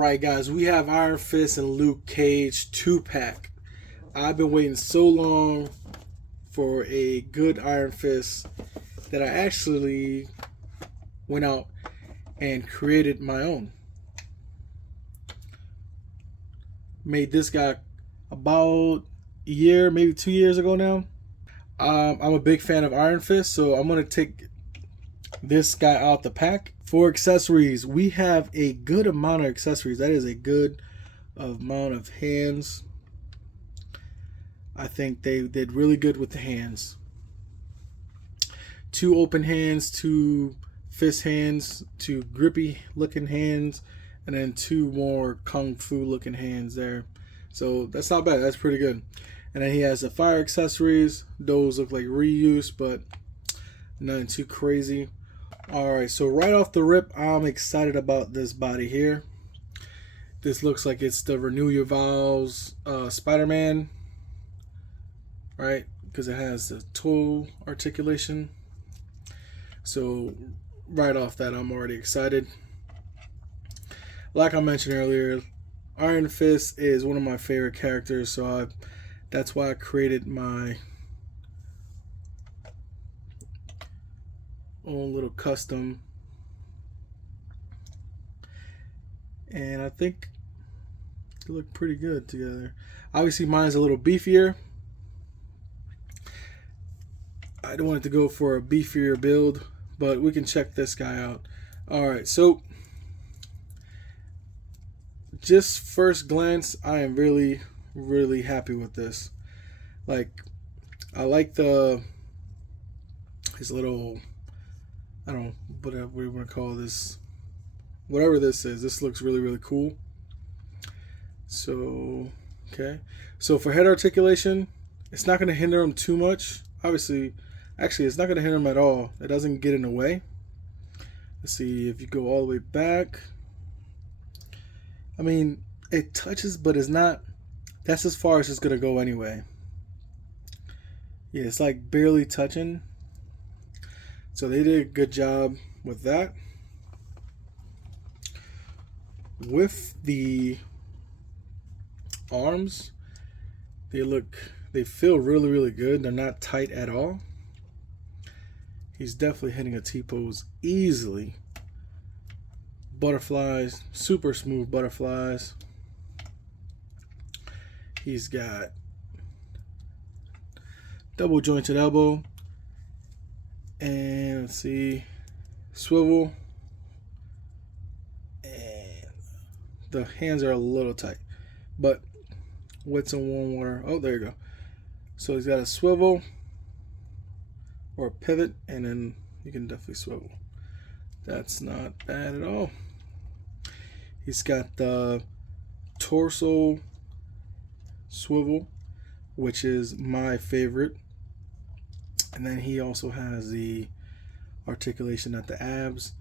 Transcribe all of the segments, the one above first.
Alright guys, we have Iron Fist and Luke Cage 2-pack. I've been waiting so long for a good Iron Fist that I actually went out and created my own. Made this guy about a year, maybe 2 years ago now. I'm a big fan of Iron Fist, so I'm going to take this guy out the pack. For accessories, we have a good amount of accessories. That is a good amount of hands. I think they did really good with the hands. 2 open hands, 2 fist hands, 2 grippy looking hands, and then 2 more kung fu looking hands there. So that's not bad. That's pretty good. And then he has the fire accessories. Those look like reuse, but nothing too crazy. Alright, so right off the rip, I'm excited about this body here. This looks like it's the Renew Your Vows Spider-Man, right? Because it has the toe articulation. So right off that, I'm already excited. Like I mentioned earlier, Iron Fist is one of my favorite characters, so that's why I created my own little custom, and I think they look pretty good together. Obviously mine's a little beefier. I don't want it to go for a beefier build, but we can check this guy out. Alright, so just first glance, I am really happy with this. Like, I like his little, I don't know what we want to call this. Whatever this is, this looks really cool. So, okay. So for head articulation, it's not going to hinder him too much. Obviously, actually, it's not going to hinder him at all. It doesn't get in the way. Let's see if you go all the way back. I mean, it touches, but it's not. That's as far as it's going to go anyway. Yeah, it's like barely touching. So they did a good job with that. With the arms, they feel really good. They're not tight at all. He's definitely hitting a T-pose easily. Butterflies, super smooth butterflies. He's got double jointed elbow. And let's see, swivel, and the hands are a little tight, but with some warm water. Oh, there you go. So he's got a swivel or a pivot, and then you can definitely swivel. That's not bad at all. He's got the torso swivel, which is my favorite. And then he also has the articulation at the abs.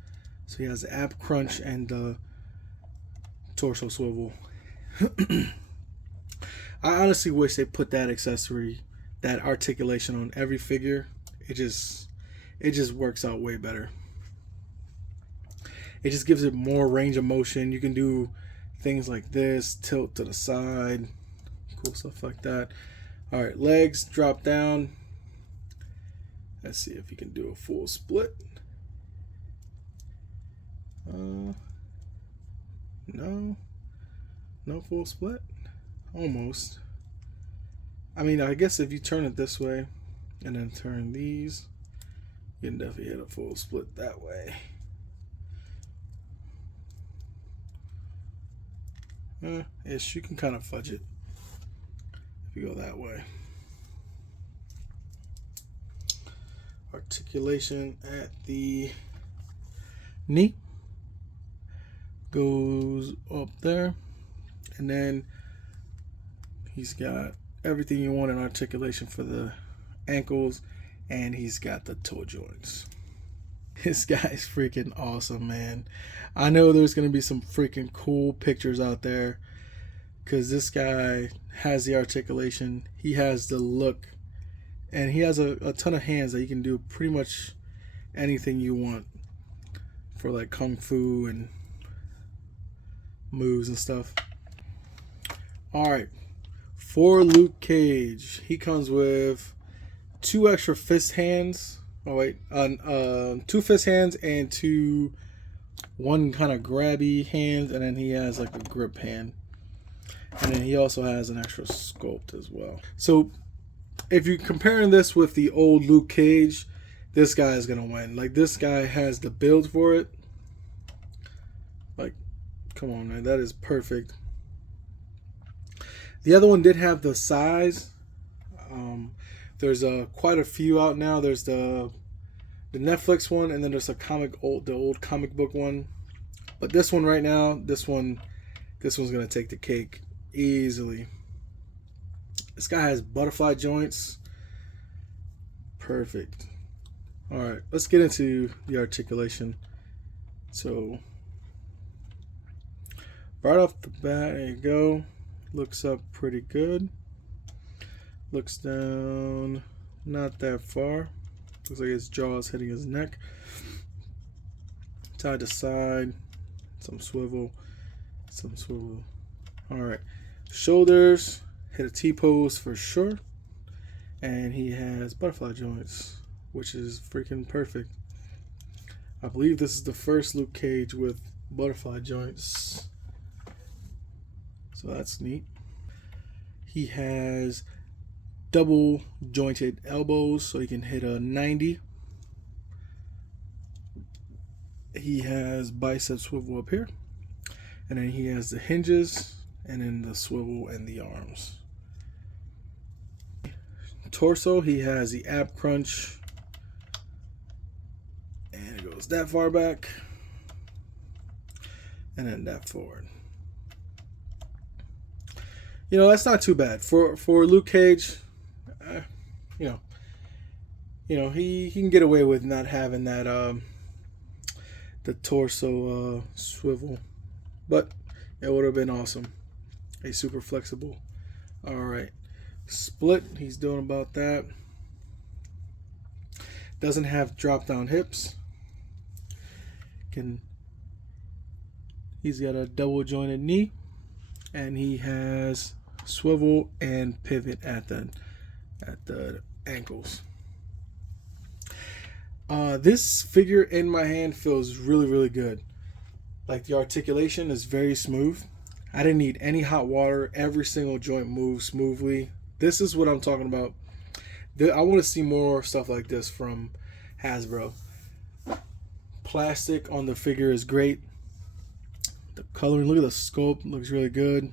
So he has the ab crunch and the torso swivel. I honestly wish they put that accessory, that articulation on every figure. It just works out way better. It just gives it more range of motion. You can do things like this, tilt to the side, cool stuff like that. All right, legs drop down. Let's see if you can do a full split. No full split. Almost. I mean, I guess if you turn it this way and then turn these, you can definitely hit a full split that way. Ish, you can kind of fudge it if you go that way. Articulation at the knee goes up there, and then he's got everything you want in articulation for the ankles, and he's got the toe joints. This guy's freaking awesome, man. I know there's gonna be some freaking cool pictures out there because this guy has the articulation, he has the look, and he has a ton of hands that you can do pretty much anything you want for like kung fu and moves and stuff. All right, for Luke Cage, he comes with 2 extra fist hands. Oh wait, 2 fist hands and 1 kind of grabby hand, and then he has like a grip hand, and then he also has an extra sculpt as well. So if you're comparing this with the old Luke Cage, this guy is gonna win. Like, this guy has the build for it. Like, come on, man, that is perfect. The other one did have the size. There's quite a few out now. There's the Netflix one, and then there's the old comic book one. But this one right now, this one's gonna take the cake easily. This guy has butterfly joints. Perfect. All right, let's get into the articulation. So right off the bat, there you go. Looks up pretty good. Looks down not that far. Looks like his jaw is hitting his neck. Side to side. Some swivel. Some swivel. Alright. Shoulders. Hit a T-pose for sure. And he has butterfly joints, which is freaking perfect. I believe this is the first Luke Cage with butterfly joints. So that's neat. He has double jointed elbows, so he can hit a 90. He has bicep swivel up here, and then he has the hinges, and then the swivel and the arms. Torso, he has the ab crunch, and it goes that far back, and then that forward. You know, that's not too bad for Luke Cage. He can get away with not having that the torso swivel, but it would have been awesome. He's super flexible. All right, split. He's doing about that. Doesn't have drop down hips. He's got a double jointed knee, and he has swivel and pivot at the ankles. This figure in my hand feels really, really good. Like, the articulation is very smooth. I didn't need any hot water. Every single joint moves smoothly. This is what I'm talking about. I want to see more stuff like this from Hasbro. Plastic on the figure is great. The coloring, look at the sculpt, looks really good.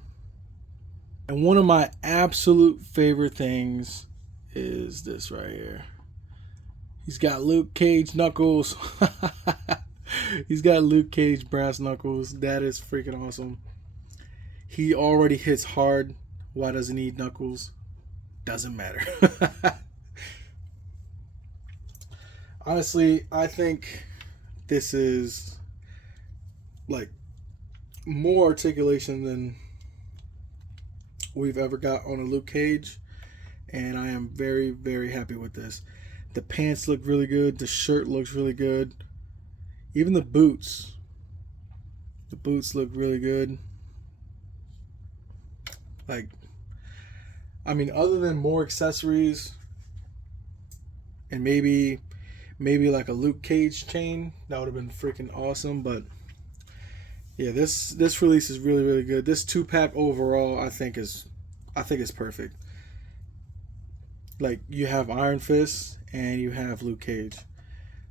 And one of my absolute favorite things is this right here. He's got Luke Cage knuckles. He's got Luke Cage brass knuckles. That is freaking awesome. He already hits hard. Why does he need knuckles? Doesn't matter. Honestly, I think this is like more articulation than we've ever got on a Luke Cage, and I am very, very happy with this. The pants look really good. The shirt looks really good. Even the boots. The boots look really good. Like, I mean, other than more accessories and maybe like a Luke Cage chain, that would have been freaking awesome. But yeah, this release is really, really good. This 2-pack overall, I think is perfect. Like, you have Iron Fist and you have Luke Cage,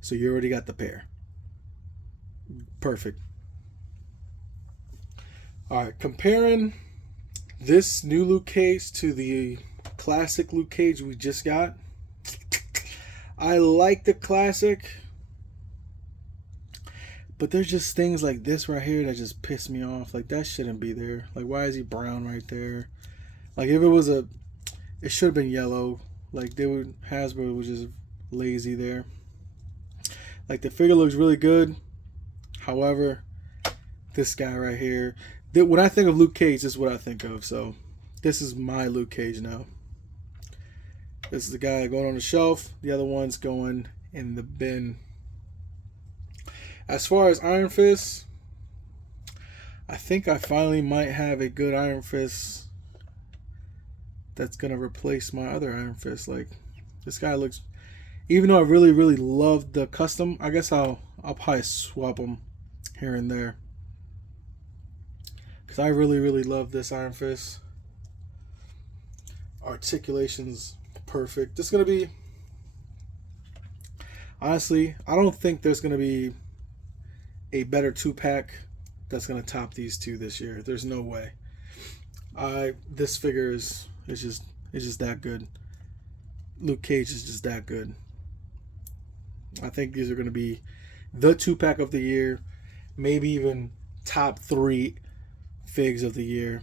so you already got the pair. Perfect. All right, comparing this new Luke Cage to the classic Luke Cage we just got. I like the classic, but there's just things like this right here that just piss me off. Like, that shouldn't be there. Like, why is he brown right there? Like, if it was it should have been yellow. Like, Hasbro was just lazy there. Like, the figure looks really good. However, this guy right here, when I think of Luke Cage, this is what I think of. So this is my Luke Cage now. This is the guy going on the shelf. The other one's going in the bin. As far as Iron Fist, I think I finally might have a good Iron Fist that's gonna replace my other Iron Fist. Like, this guy looks, even though I really really love the custom, I guess I'll probably swap them here and there because I really really love this Iron Fist. Articulation's perfect. This is gonna be, honestly, I don't think there's gonna be a better 2-pack that's gonna top these two this year. There's no way. This figure is just that good. Luke Cage is just that good. I think these are gonna be the 2-pack of the year, maybe even top 3 figs of the year.